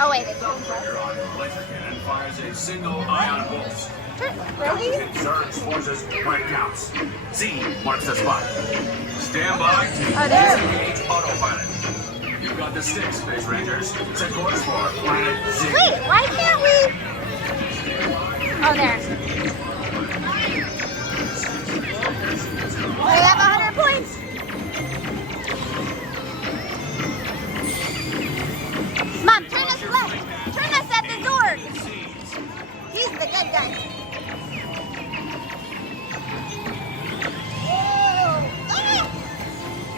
Oh wait, Laser cannon fires a single ion pulse. really? Zurg's forces when it counts. Z marks the spot. Stand by to there. disengage autopilot. You've got the stick, Space Rangers. Set course for Planet Z. Wait, why can't we? Oh, there. We have 100 points. Mom, turn us left. Turn us at the Zurg. He's the good guy.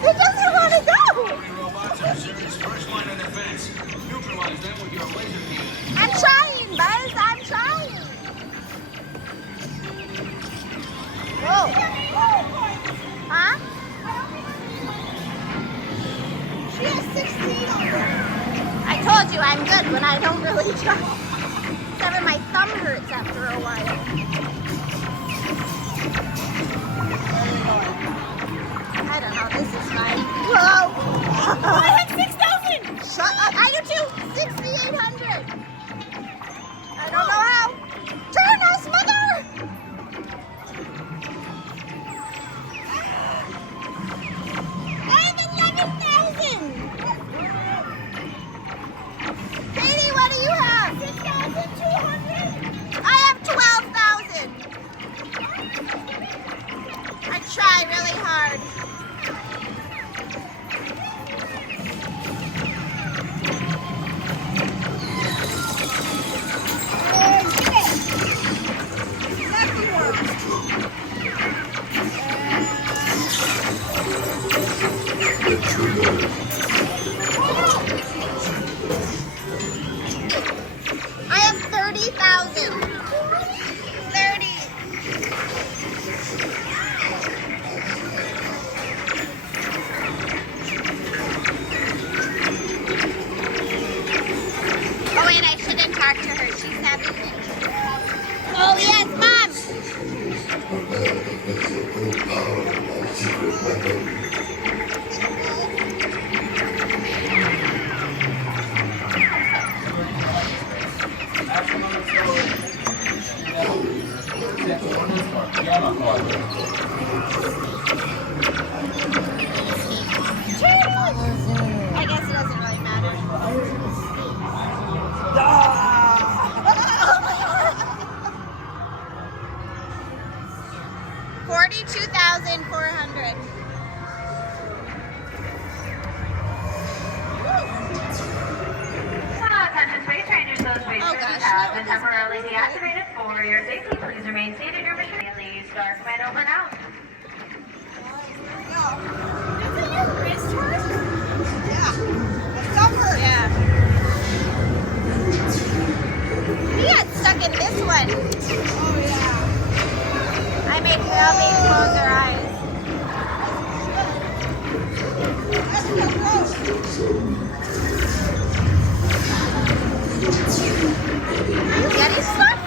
It doesn't want to go! Robots are Zurg's first line of defense. Neutralize them with your laser cannon. I'm trying, Buzz. I'm trying. Whoa. Huh? She has 16 on her. I told you I'm good when I don't really try. Except when my thumb hurts after a while. I don't know, this is fine. Whoa! I had 6,000! Shut up! I do too! 6,800! I don't know how. Turn us, mother! I have 11,000! Katie, what do you have? 6,200! I have 12,000! I try really hard. I have 30,000. 30. Oh wait, I shouldn't talk to her. She's having it. Oh yes, Mom. I guess it doesn't really matter. 42,400. Attention Space Rangers, those Space Oh, Rangers gosh. have been temporarily deactivated for your safety. Please remain seated. Your mission is Star Command over now. Yeah. He got stuck in this one. Oh, yeah. I made Melby close her eyes. Are you getting stuff?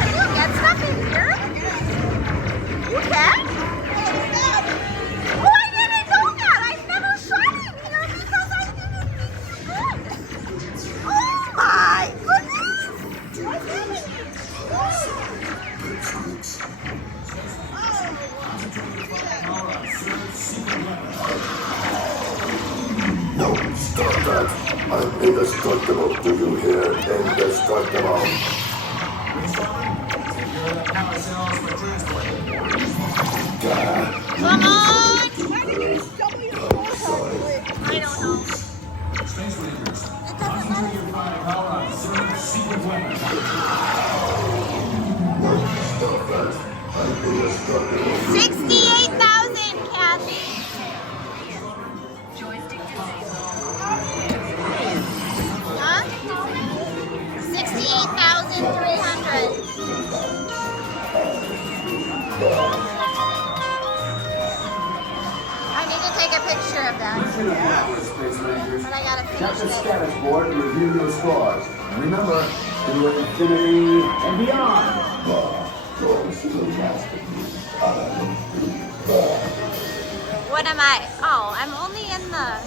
Can you get stuff in here? You can? Oh, I didn't know that. I've never shot in here because I didn't think you could. Oh my goodness! What's happening? No, stop that. I'm indestructible. Do you hear? Indestructible. Come on! I don't know. It doesn't matter. Stop that. I'm indestructible. 68,000, Kathy. Huh? 68,300. I need to take a picture of that. But I gotta Check finish the this. status board and review your scores. And remember, to infinity and beyond. What am I? Oh, I'm only in the...